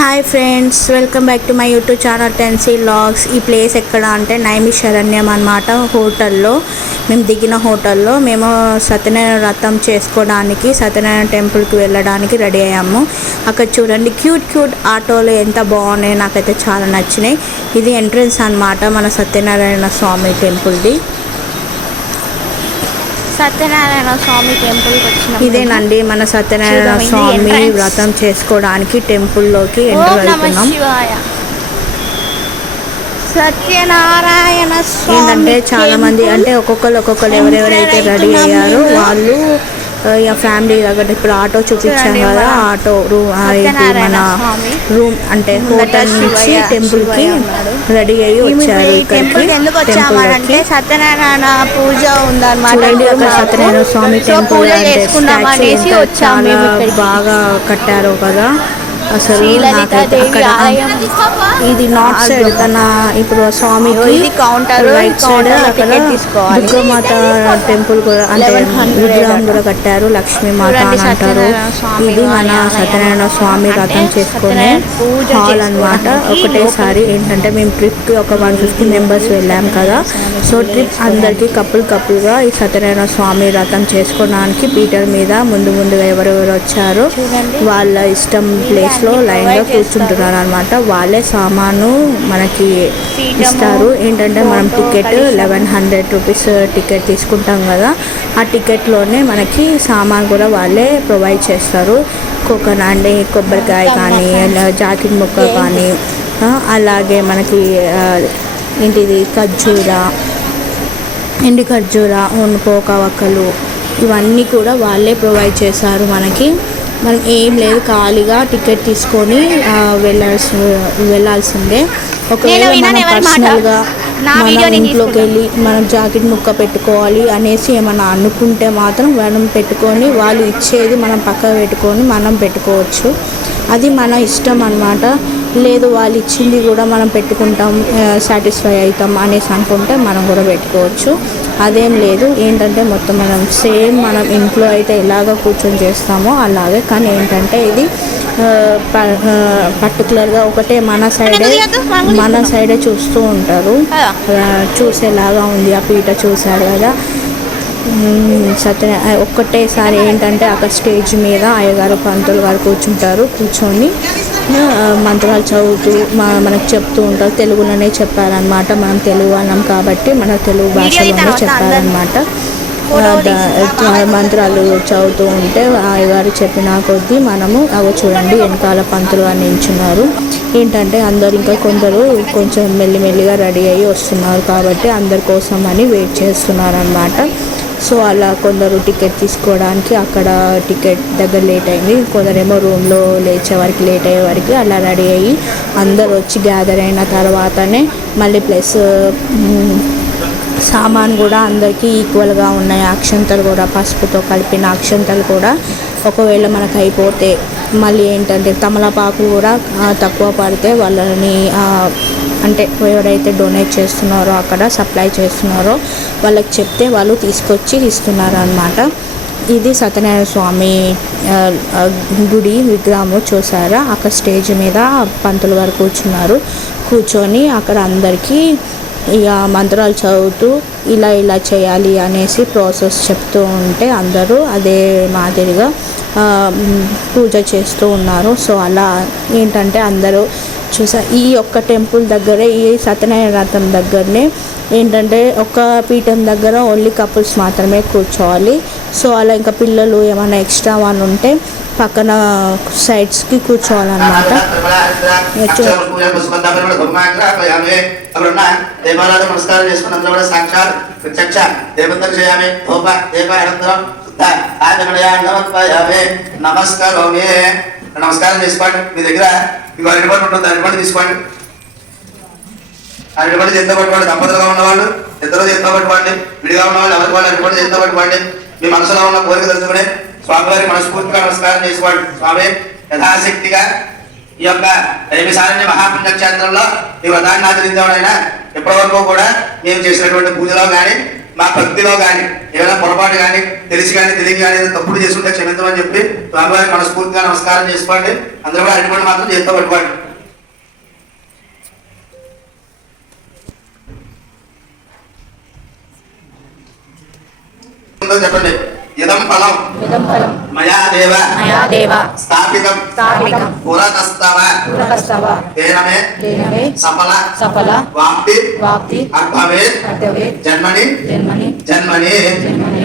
Hi friends, welcome back to my YouTube channel Tennessee vlogs. ఈ place ఎక్కడ అంటే నైమిషారణ్యం అన్నమాట. హోటల్లో మేము దిగిన హోటల్లో మేము సత్యనారాయణ వ్రతం చేసుకోవడానికి సత్యనారాయణ టెంపుల్కి వెళ్ళడానికి రెడీ అయ్యాము. అక్కడ చూడండి క్యూట్ ఆటోలు ఎంత బాగున్నాయి, నాకైతే చాలా నచ్చినాయి. ఇది ఎంట్రన్స్ అన్నమాట మన సత్యనారాయణ స్వామి టెంపుల్ది. సత్యనారాయణ స్వామి టెంపుల్కి వచ్చిన ఇదేనండి మన సత్యనారాయణ స్వామి వ్రతం చేసుకోవడానికి టెంపుల్లోకి ఎంటర్ అవుతున్నాం. సత్యనారాయణ ఏంటంటే చాలా మంది అంటే ఒక్కొక్కరు ఎవరెవరైతే రెడీ అయ్యారో వాళ్ళు ఫ్యామిలీ దగ్గర ఇప్పుడు ఆటో చూపించాం కదా, ఆటో మన రూమ్ అంటే హోటల్ నుంచి టెంపుల్కి రెడీ అయ్యి వచ్చారు. టెంపుల్కి ఎందుకు వచ్చామంటే సత్యనారాయణ పూజ ఉందన్నమాట. సత్యనారాయణ స్వామి టెంపుల్ చాలా బాగా కట్టారు కదా అసలు. ఇది నార్త్ సైడ్ తన ఇప్పుడు స్వామికి రైట్ సైడ్ అక్కడ దుర్గామాత టెంపుల్ కూడా అంటే విగ్రహం కూడా కట్టారు, లక్ష్మీమాత అని అంటారు. ఇది మన సత్యనారాయణ స్వామి వ్రతం చేసుకునే హాల్ అన్నమాట. ఒకటేసారి ఏంటంటే మేము ట్రిప్కి ఒక 150 మెంబర్స్ వెళ్ళాం కదా, సో ట్రిప్ అందరికీ కప్పులుగా ఈ సత్యనారాయణ స్వామి వ్రతం చేసుకోవడానికి పీటర్ మీద ముందుగా ఎవరెవరు వచ్చారో వాళ్ళ ఇష్టం ప్లేస్ లో లైన్ లో కూర్చుంటున్నారు అనమాట. వాళ్ళే సామాను మనకి ఇస్తారు. ఏంటంటే మనం టికెట్ 1100 రూపీస్ టికెట్ తీసుకుంటాం కదా, ఆ టికెట్లోనే మనకి సామాన్ కూడా వాళ్ళే ప్రొవైడ్ చేస్తారు. కోకోనట్ కొబ్బరికాయ కానీ జాకెట్ ముక్క కానీ అలాగే మనకి ఏంటిది ఎండి ఖర్జూర పోక వక్కలు ఇవన్నీ కూడా వాళ్ళే ప్రొవైడ్ చేశారు మనకి. మనం ఏం లేదు, ఖాళీగా టికెట్ తీసుకొని వెళ్ళాల్సిందే. ఒకవేళ మనం పర్సనల్గా మనం ఇంట్లోకి వెళ్ళి మనం జాకెట్ ముక్క పెట్టుకోవాలి అనేసి ఏమన్నా అనుకుంటే మాత్రం మనం పెట్టుకొని వాళ్ళు ఇచ్చేది మనం పక్కన పెట్టుకొని మనం పెట్టుకోవచ్చు. అది మన ఇష్టం అన్నమాట. లేదు వాళ్ళు ఇచ్చింది కూడా మనం పెట్టుకుంటాం, సాటిస్ఫై అవుతాం అనేసి అనుకుంటే మనం కూడా పెట్టుకోవచ్చు. అదేం లేదు. ఏంటంటే మొత్తం మనం ఇంట్లో అయితే ఎలాగ కూర్చొని చేస్తామో అలాగే, కానీ ఏంటంటే ఇది పర్టికులర్గా ఒకటే మన సైడే చూస్తూ ఉంటారు, చూసేలాగా ఉంది. ఆ పీట చూశారు కదా, ఒక్కటేసారి ఏంటంటే అక్కడ స్టేజ్ మీద అయ్యగారు పంతులు గారు కూర్చొని మంత్రాలు చదువుతూ మనకు చెప్తూ ఉంటారు. తెలుగులోనే చెప్పారనమాట. మనం తెలుగు అన్నాం కాబట్టి మన తెలుగు భాషలోనే చెప్పారనమాట. మంత్రాలు చదువుతూ ఉంటే అయ్యగారు చెప్పిన కొద్దీ మనము అవి చూడండి వెనకాల పంతులు అని నించున్నారు. ఏంటంటే అందరు ఇంకా కొందరు కొంచెం మెల్లిమెల్లిగా రెడీ అయ్యి వస్తున్నారు కాబట్టి అందరి కోసం అని వెయిట్ చేస్తున్నారు అన్నమాట. సో అలా కొందరు టికెట్ తీసుకోవడానికి అక్కడ టికెట్ దగ్గర లేట్ అయింది, కొందరేమో రూమ్లో లేచే వరకు లేట్ అయ్యే వరకు అలా రెడీ అయ్యి అందరు వచ్చి గ్యాదర్ అయిన తర్వాతనే మళ్ళీ ప్లస్ సామాన్ కూడా అందరికీ ఈక్వల్గా ఉన్నాయి. అక్షంతలు కూడా పసుపుతో కలిపిన అక్షంతలు కూడా ఒకవేళ మనకు అయిపోతే మళ్ళీ ఏంటంటే తమలపాకులు కూడా తక్కువ పడితే వాళ్ళని అంటే ఎవరైతే డొనేట్ చేస్తున్నారో అక్కడ సప్లై చేస్తున్నారో వాళ్ళకి చెప్తే వాళ్ళు తీసుకొచ్చి ఇస్తున్నారు అన్నమాట. ఇది సత్యనారాయణ స్వామి గుడి విగ్రహము చూసారా. అక్కడ స్టేజ్ మీద పంతులు గారు కూర్చొని అక్కడ అందరికీ ఇక మంత్రాలు చదువుతూ ఇలా చేయాలి అనేసి ప్రాసెస్ చెప్తూ ఉంటే అందరూ అదే మాదిరిగా పూజ చేస్తూ ఉన్నారు. సో అలా ఏంటంటే అందరూ ఈ ఒక్క టెంపుల్ దగ్గరే, ఈ సత్యనారాయణ వ్రతం దగ్గరనే ఏంటంటే ఒక్క పీఠం దగ్గర ఓన్లీ కపుల్స్ మాత్రమే కూర్చోవాలి. సో అలా ఇంకా పిల్లలు ఏమైనా ఎక్స్ట్రా వాళ్ళు ఉంటే పక్కన సైడ్స్కి కూర్చోవాలన్నమాట. నమస్కారం చేసుకోండి. మీ దగ్గర ఇంకో అరటిపండు ఉంటుంది, అరటిపండు తీసుకోండి. అరటిపండు చేతితో పట్టుకోండి. దంపతులుగా ఉన్నవాళ్ళు ఇద్దరు చేతితో పట్టుకోండి. విడిగా ఉన్నవాళ్ళు ఎవరికి వాళ్ళు అరటిపండు చేతితో పట్టుకోండి. మీ మనసులో ఉన్న కోరిక తెలుసుకుని స్వామివారికి మనస్ఫూర్తిగా నమస్కారం చేసుకోండి. స్వామి యథాశక్తిగా ఈ యొక్క నైమిషారణ్య మహాపుణ్యక్షేత్రంలో ఈ వ్రతాన్ని ఆచరించేవాడైనా ఇప్పటి వరకు కూడా మేము చేసినటువంటి పూజలో కానీ మా భక్తిలో కానీ ఏమైనా పొరపాటు కానీ తెలిసి కానీ తెలియక కానీ తప్పుడు చేసుకుంటే క్షమించమని చెప్పి స్వామివారికి మనస్ఫూర్తిగా నమస్కారం చేసుకోండి. అందరూ కూడా అరటిపండు మాత్రం చేతితో పట్టుకోండి. చెప్పండి. ఇదం ఫలం మయా దేవ స్థాపితం పురతస్తవ తేనమే సఫల వాప్తి అభవే జన్మని.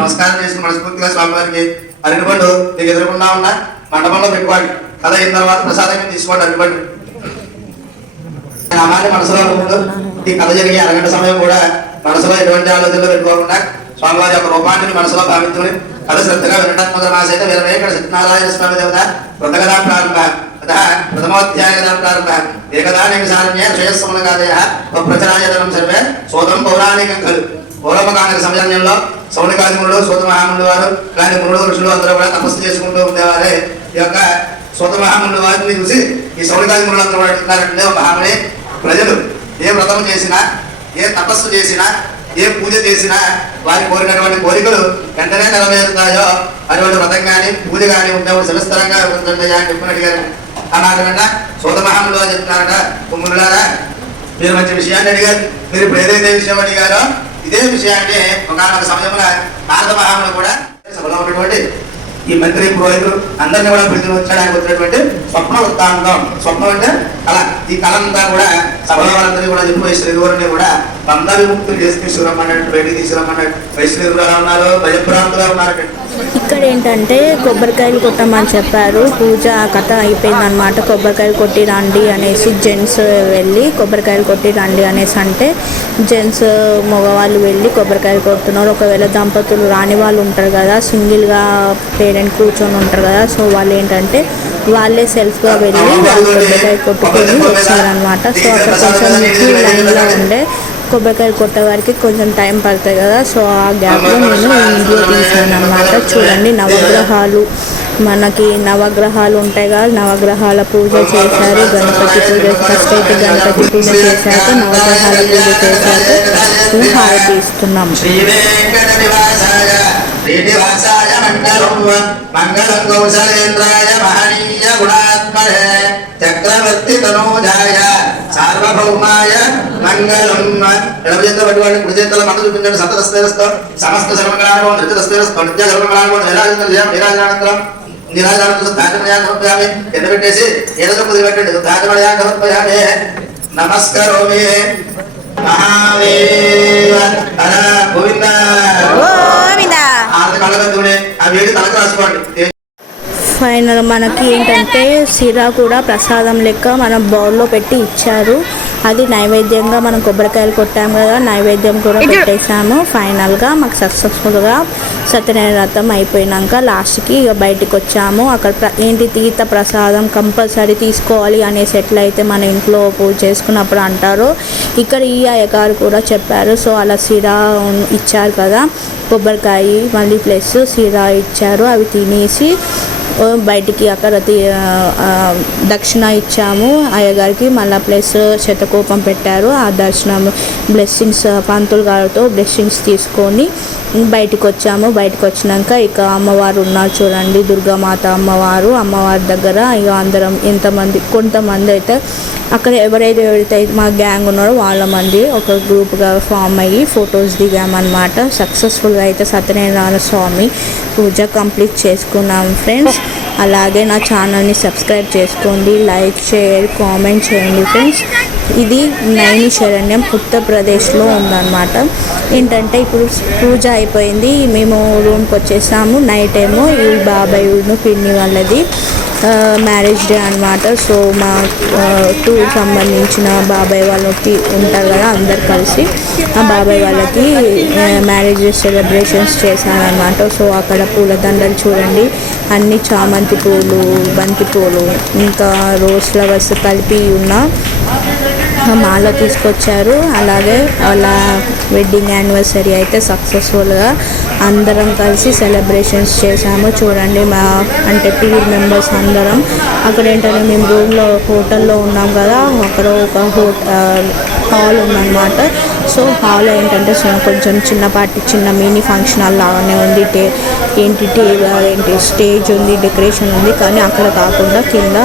నమస్కారం చేసి మనస్ఫూర్తిగా స్వామివారికి అరటిపండు మీకు ఎదురుకుండా ఉన్న మండపంలో పెట్టుకోండి. కథ అయిన తర్వాత ప్రసాదం తీసుకోండి. అరటిపండు నామాన్ని మనసులో అనుకుంటూ ఈ కథ జరిగే అరగంట సమయం కూడా మనసులో ఎటువంటి ఆలోచనలు పెట్టుకోకుండా స్వామివారి యొక్క రూపాన్ని మనసులో భావించుకుని కథ శ్రద్ధగా వినడం మొదలైతే వీరమే ఇక్కడ సత్యనారాయణ స్వామి దేవత వృతగదా ప్రారంభ ప్రథమోధ్యాయగదా ప్రారంభ ఏకదా నిమిషారణ్య శ్రేయస్సమనగాదయ ప్రచరాయతనం సర్వే సోదం పౌరాణికం ఖలు. పౌరమకాలిక సమయంలో సౌనికాది మునులు సూత మహామునులు వారు ఇలాంటి మునులు ఋషులు అందరూ కూడా తపస్సు చేసుకుంటూ ఉండేవారే. ఈ యొక్క సూత మహామునుల వారిని చూసి ఈ సౌనికాది మునులు అందరూ కూడా అంటున్నారంటే ఒక మహాముని ప్రజలు ఏ వ్రతం చేసినా ఏ తపస్సు చేసినా ఏ పూజ చేసినా వారి కోరినటువంటి కోరికలు వెంటనే నెరవేరుతాయో అటువంటి వ్రతం కానీ పూజ కానీ ఉండేవాడు సవిస్తరంగా ఉంటుందయ్యా అని చెప్పిన అడిగారు. అలాగనట సోద మహాములు అని చెప్తున్నారట. మునులారా మీరు మంచి విషయాన్ని అడిగారు. మీరు ఇప్పుడు ఏదైతే విషయం అడిగారో ఇదే విషయాన్ని ఒకనొక సమయంలో నారద మహాములు కూడా సభలో ఉన్నటువంటి ఈ మంత్రి పురోహితులు అందరినీ కూడా పిలిచి వచ్చడానికి వచ్చినటువంటి స్వప్న వృత్తాంతం. స్వప్నం అంటే కళ. ఈ కళ అంతా కూడా సభలో వాళ్ళందరినీ కూడా చెప్పి వైశ్వరుని కూడా బంధ విముక్తులు చేసి తీసుకురమ్మన్నట్టు బయటికి తీసుకురమ్మన్నట్టు వైశ్వరులు ఎలా ఉన్నారు, భయభ్రాంతులుగా ఉన్నారట. ఇక్కడ ఏంటంటే కొబ్బరికాయలు కొట్టమని చెప్పారు. పూజ కథ అయిపోయిందనమాట. కొబ్బరికాయలు కొట్టి రండి అనేసి జెంట్స్ వెళ్ళి కొబ్బరికాయలు కొట్టి రండి అనేసి అంటే జెంట్స్ మగవాళ్ళు వెళ్ళి కొబ్బరికాయలు కొడుతున్నారు. ఒకవేళ దంపతులు రాని వాళ్ళు ఉంటారు కదా, సింగిల్గా పేరెంట్ కూర్చొని ఉంటారు కదా, సో వాళ్ళు ఏంటంటే వాళ్ళే సెల్ఫ్గా వెళ్ళి వాళ్ళు కొబ్బరికాయ కొట్టుకొని వచ్చారనమాట. సో అక్కడ కొంచెం లైన్లో ఉండే కొబ్బరికాయలు కొట్టేవారికి కొంచెం టైం పడుతుంది కదా, సో ఆ గ్యాప్లో నేను వీడియో తీసాను అనమాట. చూడండి, నవగ్రహాలు మనకి నవగ్రహాలు ఉంటాయి కదా, నవగ్రహాల పూజ చేశారు. గణపతి పూజ ఫస్ట్ అయితే గణపతి పూజ చేశాక నవగ్రహాల పూజ చేశాక హారతి ఇస్తున్నాం. మంగళం కౌశలేంద్రాయ మహనీయ గుణాత్మనే చక్రవర్తి తనూజాయ సార్వభౌమాయ మంగళం. ఎడమచేత పట్టుకోండి, కుడి చేతుల మంట చూపించండి. సతస్తేరస్తో సమస్త సర్వమంగళానుభవం నృత్యస్తేరస్తో నిత్య సర్వమంగళానుభవం నీరాజనంతరం ధాజమయా సమర్పయామి. ఎన్న పెట్టేసి ఏదో కుదిరిపెట్టండి. ధాజమయా సమర్పయామి. నమస్కరోమి. మహాదేవ హర గోవింద. ఆ వేడి తలకు రాసుకోండి. ఫైనల్ మనకి ఏంటంటే సిరా కూడా ప్రసాదం లెక్క మనం బౌల్లో పెట్టి ఇచ్చారు. అది నైవేద్యంగా మనం కొబ్బరికాయలు కొట్టాము కదా, నైవేద్యం కూడా పెట్టేసాము. ఫైనల్గా మాకు సక్సెస్ఫుల్గా సత్యనారాయణ వ్రతం అయిపోయినాక లాస్ట్కి ఇక బయటకు వచ్చాము. అక్కడ ఏంటి తీర్థ ప్రసాదం కంపల్సరీ తీసుకోవాలి అనేసి ఎట్లయితే మన ఇంట్లో పూజ చేసుకున్నప్పుడు అంటారో ఇక్కడ ఈ అయ్యగారు కూడా చెప్పారు. సో అలా సిరా ఇచ్చారు కదా, కొబ్బరికాయ మళ్ళీ ప్లస్ సిరా ఇచ్చారు. అవి తినేసి బయటికి అక్కడ దక్షిణ ఇచ్చాము అయ్యగారికి. మళ్ళీ ప్లస్ శతకోపం పెట్టారు. ఆ దర్శనం బ్లెస్సింగ్స్ పంతులు గారితో బ్లెస్సింగ్స్ తీసుకొని బయటకు వచ్చాము. బయటకు వచ్చినాక ఇక అమ్మవారు ఉన్నారు చూడండి, దుర్గామాత అమ్మవారు. అమ్మవారి దగ్గర ఇక అందరం ఎంతమంది కొంతమంది అయితే అక్కడ ఎవరైతే మా గ్యాంగ్ ఉన్నారో వాళ్ళ మంది ఒక గ్రూప్గా ఫామ్ అయ్యి ఫొటోస్ దిగామన్నమాట. సక్సెస్ఫుల్గా అయితే సత్యనారాయణ స్వామి పూజ కంప్లీట్ చేసుకున్నాం ఫ్రెండ్స్. అలాగే నా ఛానల్ని సబ్స్క్రైబ్ చేసుకోండి, లైక్ షేర్ కామెంట్ చేయండి ఫ్రెండ్స్. ఇది నైమిషారణ్యం ఉత్తరప్రదేశ్లో ఉందన్నమాట. ఏంటంటే ఇప్పుడు పూజ అయిపోయింది, మేము రూమ్కి వచ్చేసాము. నైట్ ఏమో ఈ బాబాయ్ పిన్ని వాళ్ళది మ్యారేజ్ డే అనమాట. సో మా టూర్ సంబంధించిన బాబాయ్ వాళ్ళకి ఉంటారు కదా, అందరు కలిసి ఆ బాబాయ్ వాళ్ళకి మ్యారేజ్ సెలబ్రేషన్స్ చేశారనమాట. సో అక్కడ పూలదండలు చూడండి, అన్ని చామంతి పూలు, బంతి పూలు, ఇంకా రోజ్ ఫ్లవర్స్ కలిపి ఉన్న మాల తీసుకొచ్చారు. అలాగే వాళ్ళ వెడ్డింగ్ యానివర్సరీ అయితే సక్సెస్ఫుల్గా అందరం కలిసి సెలబ్రేషన్స్ చేశాము. చూడండి మా అంటే టూర్ మెంబర్స్ అందరం. అక్కడ ఏంటంటే మేము రూమ్లో హోటల్లో ఉన్నాం కదా, అక్కడ ఒక హాల్ ఉందన్నమాట. సో హాల్ ఏంటంటే కొంచెం చిన్న మినీ ఫంక్షన్ హాల్ లాగానే ఉంది. ఏంటి స్టేజ్ ఉంది, డెకరేషన్ ఉంది. కానీ అక్కడ కాకుండా కింద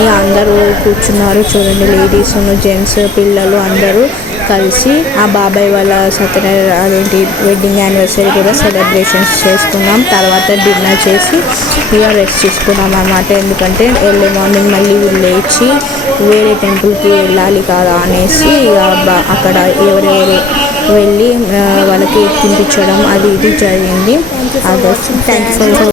ఇక అందరూ కూర్చున్నారు చూడండి, లేడీస్ జెంట్స్ పిల్లలు అందరూ కలిసి ఆ బాబాయ్ వాళ్ళ వెడ్డింగ్ యానివర్సరీ కూడా సెలబ్రేషన్స్ చేసుకున్నాం. తర్వాత డిన్నర్ చేసి ఇక రెస్ట్ తీసుకున్నాం అన్నమాట. ఎందుకంటే ఎర్లీ మార్నింగ్ మళ్ళీ లేచి వేరే టెంపుల్కి వెళ్ళాలి కదా అనేసి ఇక అక్కడ ఎవరెవరు వెళ్ళి వాళ్ళకి తినిపించడం అది ఇది జరిగింది. Thank you.